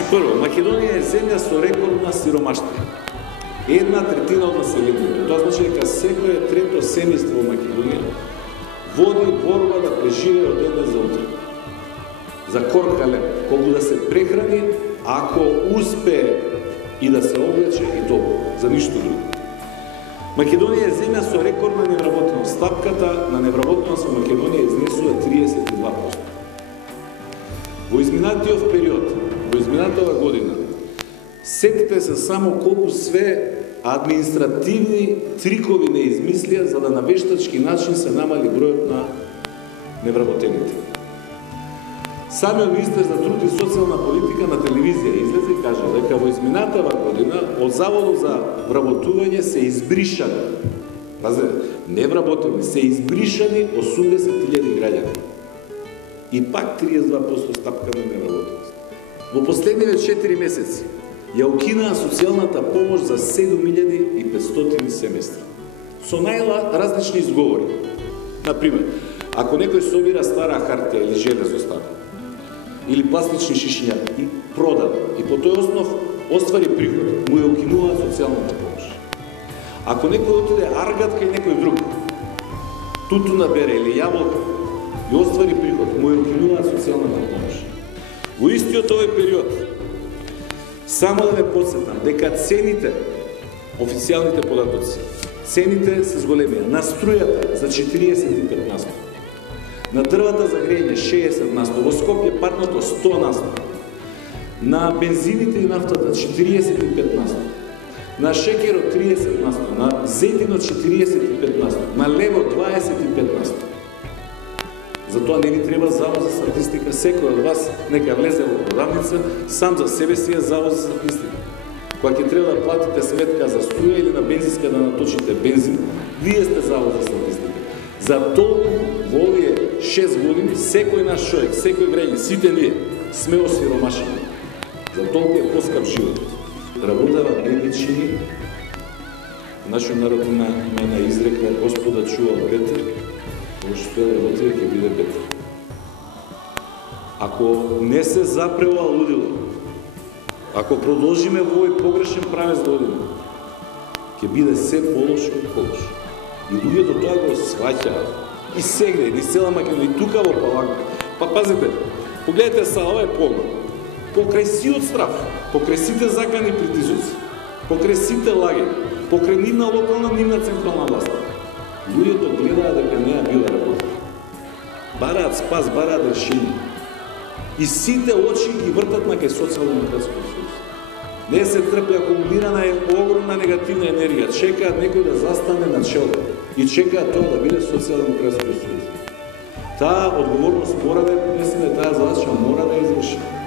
Значи, прво, Македонија е земја со рекордна сиромаштва. 1/3 од населението. Тоа значи дека секое трето семејство во Македонија води борба да преживее од денес за утре. За корка леп, колку да се прехрани, ако успее и да се облече и добро, за ништо друго. Македонија е земја со рекордна невработеност. Стапката на невработеност во Македонија изнесува 32%. Во изминатиот период, во изминатава година, сетите се само колку све административни трикови не измислија за да на вештачки начин се намали бројот на невработените. Самиот министер за труд и социјална политика на телевизија излезе и кажа дека во изминатава година од Заводот за вработување се избришани, не вработени, се избришани 80.000 граѓани. И пак 32% стапка на невработеност. Во последниве 4 месеци ја укинаа социјалната помош за 7.500 семејства. Со најразлични изговори. Например, ако некој собира стара хартија или железо старо, или пластични шишиња и продава, и по тој основ оствари приход, му ја укинуваат социјалната помош. Ако некој отиде аргат кај некој друг, туту набере или јаболка, и оствари приход, му ја укинуваат социјалната помош. Во истиот овој период, само да ве подсетам дека цените, официјалните податоци, цените се зголемија. На струјата за 45%, на дрвата за грејење 60%, во Скопје патното 100%, на бензините и нафтата 45%, на шеќерот 30%, на зетинот 45%, на левот 25%. Затоа не ви треба завод за статистика. Секој од вас нека влезе во продавница, сам за себе си е завод за статистика. Кога ќе треба да платите сметка за струја или на бензинска да наточите бензин, вие сте завод за статистика. За толку во овие 6 години секој наш човек, секој граѓанин, сите ние сме осиромашени. За толку е поскап живот. Работава не чини. Нашиот народ има една изрека: Господа чува ветер, кога што ја работи ќе биде бетер. Ако не се запрева лудило, ако продолжиме во овој погрешен правец да одиме, ќе биде се полошо и полошо. И луѓето тоа го сваќаат. И сегде, и цела Македонија, и тука во Паланка. Па пазите, погледнете сала е полна. Покрај сиот страф, покрај сите закани притисоци, покрај сите лаги, покрај нивна локална, нивна централна власт, луѓето гледаат дека не ја била работа. Бараат спас, бараат решение. И сите очи ги вртат на кај Социјалдемократскиот сојуз. Не се трпи, акумулирана е огромна негативна енергија. Чекаат некој да застане на чело и чекаат тоа да биде Социјалдемократскиот сојуз. Таа одговорност мора да ја понесеме, таа задача мора да ја извршиме.